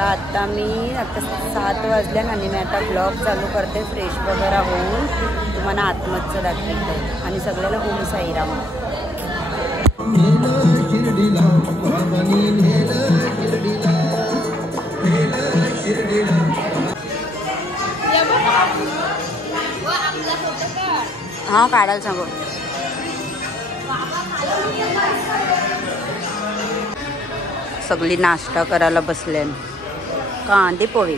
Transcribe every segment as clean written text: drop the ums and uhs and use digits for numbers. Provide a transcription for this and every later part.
आता मी 7 वाजल्या आणि मी आता ब्लॉग चालू करते. फ्रेश वगैरे होऊन तुम्हाला आत्महत्या दाखवते आणि सगळ्याला होम साईराम. हा काढायला सांगू. सगळी नाश्ता करायला बसले. कांदे पोहे.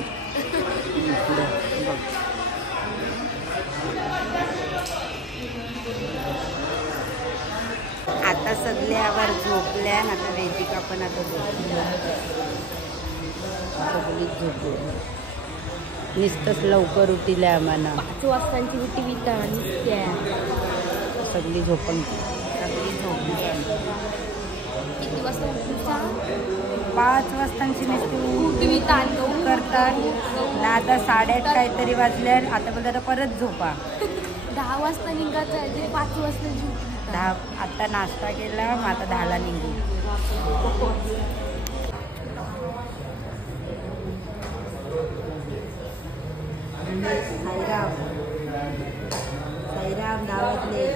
आता सगळ्यावर झोपल्या. आता वेदिका पण आता सगळी झोपली. नुसतंच लवकर उठिले आम्हाला. 5 वाजताची उठी सगळी झोपली. किती वाजता उठूचा? 5 वाजताची नुसती करतात ना. आता 8:30 काहीतरी वाजल्या. आता बोलतात परत झोपा. 10 वाजता निघायचं आहे. 5 वाजता झोप. 10 आता नाश्ता केला. मग आता 10ला निघू. साईराम साईराम धावतले.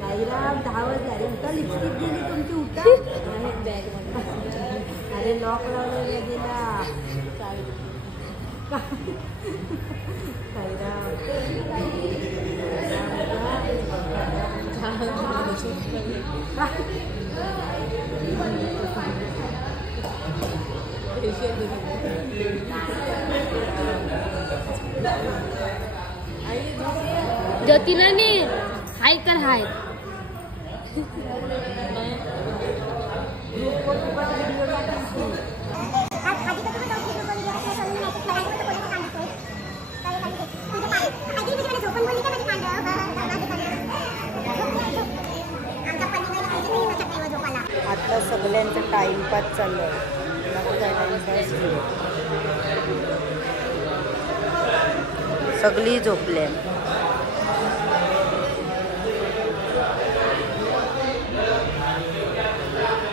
साईराम धावत. अरे उठा. लिपस्टिक गेली तुमची. उठा. अरे लॉक लावलेला गेला. साईराम ज्योतिनाने हाय कर हाय. आता सगळ्यांचं टाइमपास चालू आहे. सगळी झोपले.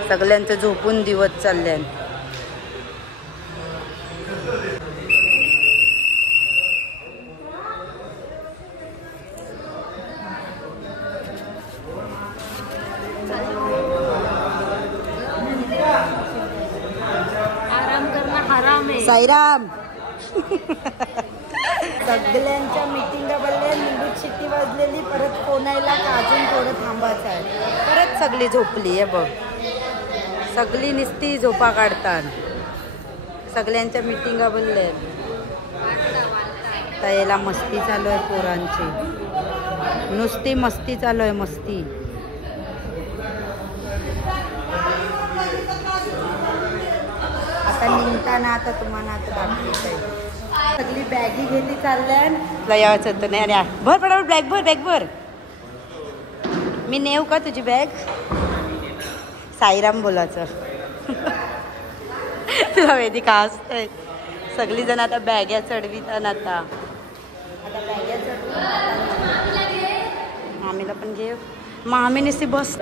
सगळ्यांचं झोपून दिवस चालले. आराम करणं हराम आहे. साईराम सगळ्यांच्या मीटिंगा बनल्या. निघून शिट्टी वाजलेली. परत फोन यायला का अजून थोडं थांबायचं आहे. परत सगळी झोपली आहे बघ. सगळी नुसती झोपा काढतात. सगळ्यांच्या मीटिंगा बनल्या. तर याला मस्ती चालू आहे पोरांची. नुसती मस्ती चालू आहे. मस्ती. आता निघताना आता तुम्हाला आता दाखवत आहे. सगळी बॅगी घेतली चालल्या. यायचं होतं नाही. अरे भर पडावर बॅग भर. बॅग भर. मी नेऊ का तुझी बॅग? साईराम बोलायचं. तुला वेदिका असतंय. सगळी जण आता बॅग्या चढवितात. आता बॅग्या चढवून मामीला पण घे. मामी नुसती बस.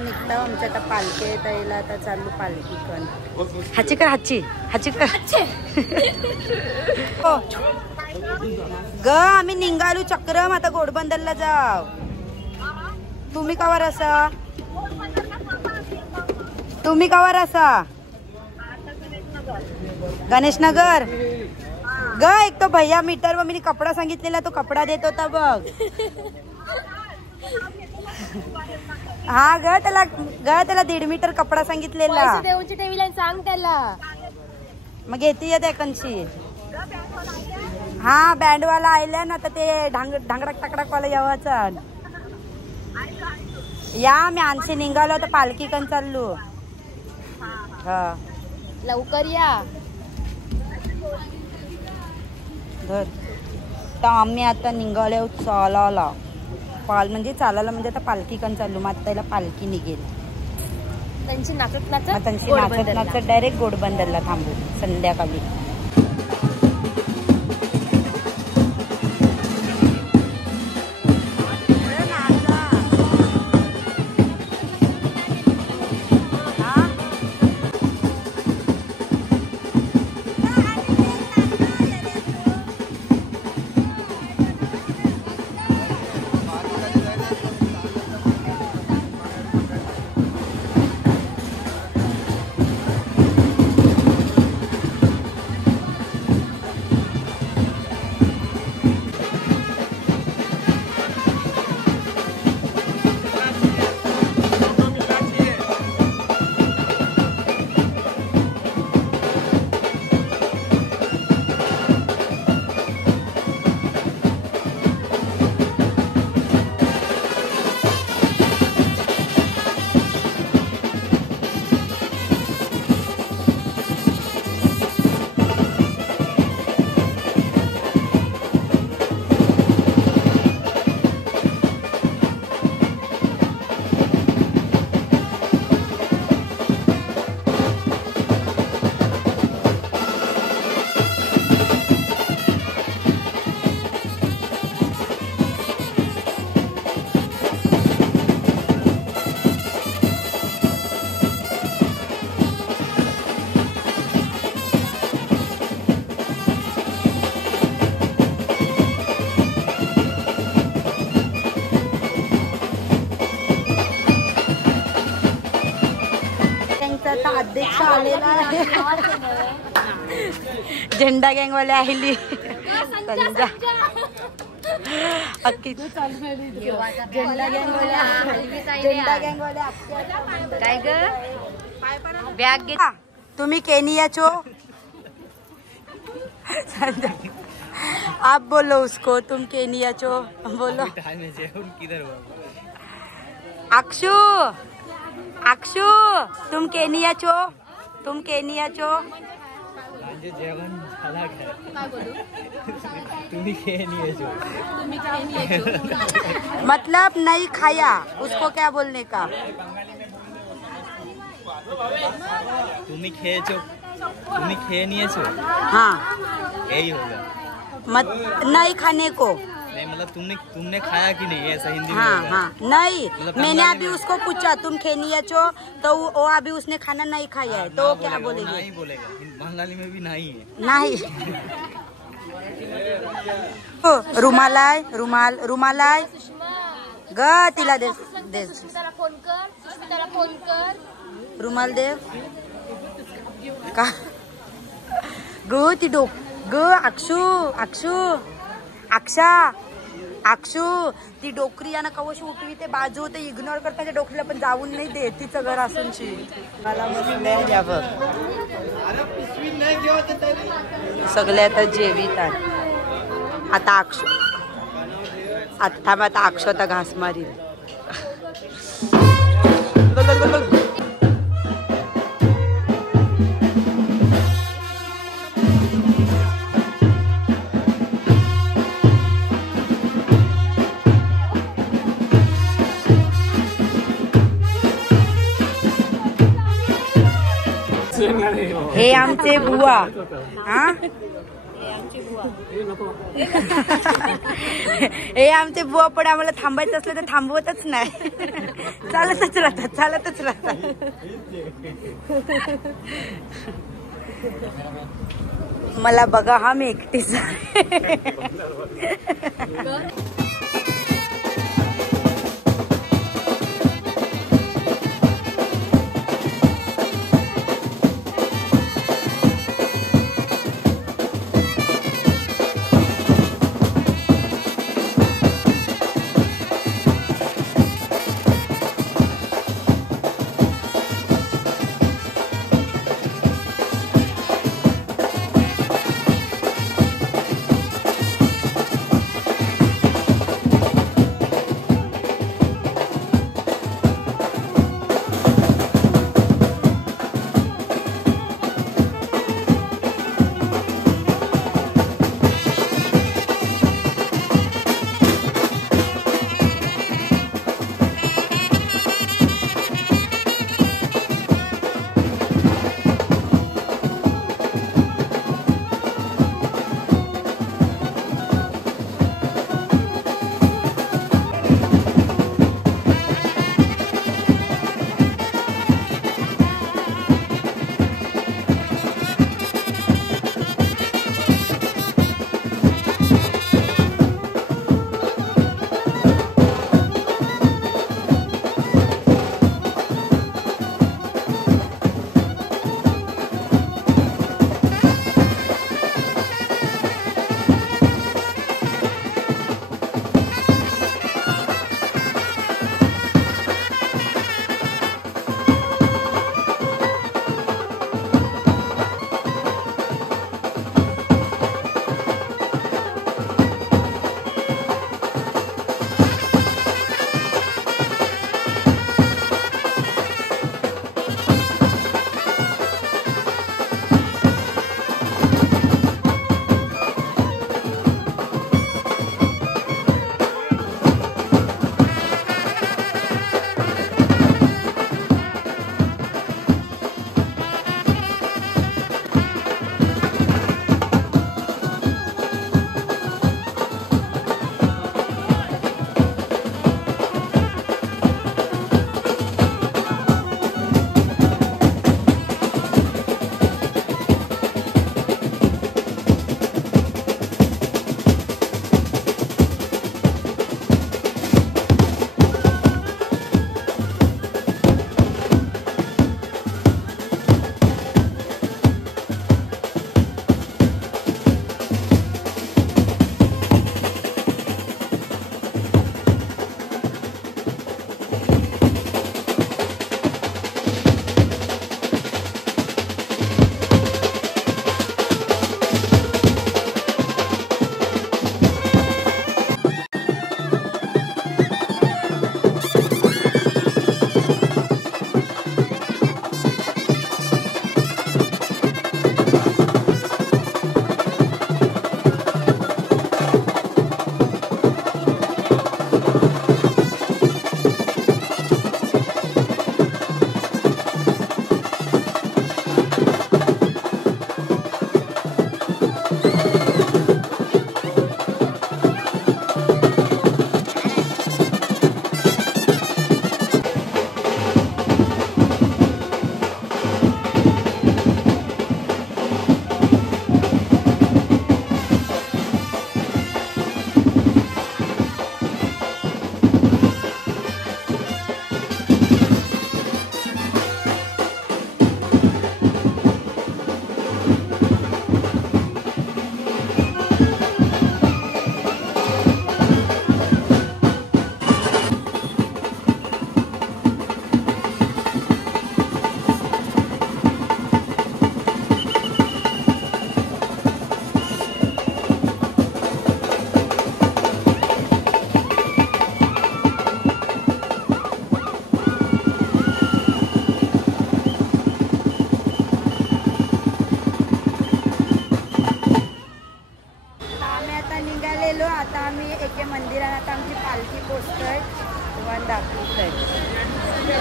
निघतो आमच्या आता पालखी येत यायला आता चालू पालखी कण हाची कर हाची कर ग आम्ही निघालो चक्रम आता घोडबंदरला जाव. तुम्ही कवर असा गणेशनगर ग एक तो भैया मीटर व मी कपडा सांगितलेला तो कपडा देत होता बघ. हा ग त्याला 1.5 मीटर कपडा सांगितलेला सांग त्याला मग घेते त्याकंशी. हा बँडवाला आयला ना तर ते ढांगडक टाकडक वाला यावाचा या मी आणशी निघालो तर पालखी कन चाललो. हा लवकर या. तर आम्ही आता निघालो चालायला म्हणजे आता पालखी कन चाललो. मग आता त्याला पालखी निघेल त्यांची नाचत नाचत डायरेक्ट घोडबंदरला थांबू संध्याकाळी. अध्यक्ष आलेला आहे. झेंडा गँगवाले आली संजा अक्की झेंडा गँगवाले काय ग बॅग घे. तुम्ही केनियाचो आप बोलो उसको तुम केनियाचो बोलो. अक्षु तुम केनियाचो जेवण झाला काय बोलू तुम्ही मतलब नहीं खाया उसको क्या बोलने का. तुम्ही खेनियाचो हाँ यही होगा. मत नहीं खाने को नहीं मतलब तुमने खाया कि नहीं ऐसा हिंदी में. हाँ नहीं मैंने अभी उसको पूछा तुम खेनियाचो तो वो अभी उसने खाना नहीं खाया है तो क्या बोलेगी. नहीं बोलेगा बंगाली में भी नहीं है. नहीं रुमाल आहे ग तिला दे फोन कर रुमाल दे का ग ती ग अक्षू ती डोकरी यानं कवशी उठवी ते बाजू ते इग्नोर करता त्या डोकरीला पण जाऊन नाही दे तिचं घर असून मला सगळे आता जेवीत आहे. आता अक्षू आता घास मारील. हे आमचे बुवा हा हे आमचे बुवा पण आम्हाला थांबायचं असलं तर थांबवतच नाही. चालतच राहतात. मला बघा हा मी एकटीच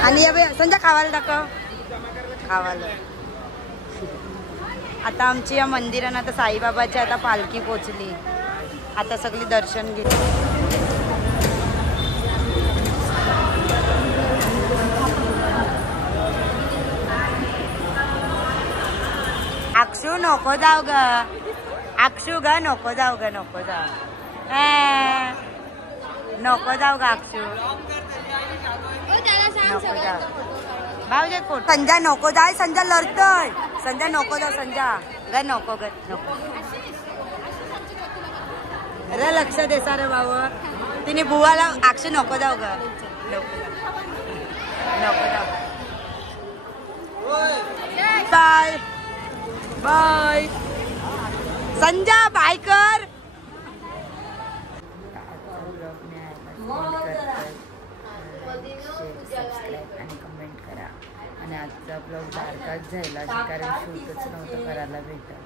आणि या संध्या खावायला टाका खावायला आता आमची या मंदिरानं आता साईबाबाची आता पालखी पोचली. आता सगळी दर्शन घेतली. अक्षू नको जाऊ ग. अक्षू ग नको जाऊ ग. नको जाऊ. नको जाऊ ग अक्षू. नको जाऊ. भाऊजे कोण? संजा नको जाय. संजा लढतोय. संजा नको जाऊ. संजा ग नको ग नको. अरे लक्ष दे सारे भाऊ. तिने बुवाला अक्षू नको जाऊ ग. नको जाऊ. Bye bye. संजा बाय कर. सबस्क्राईब आणि कमेंट करा. आणि आजचा ब्लॉग बारकाच झाला कारण शूटच नव्हतं करायला भेटत.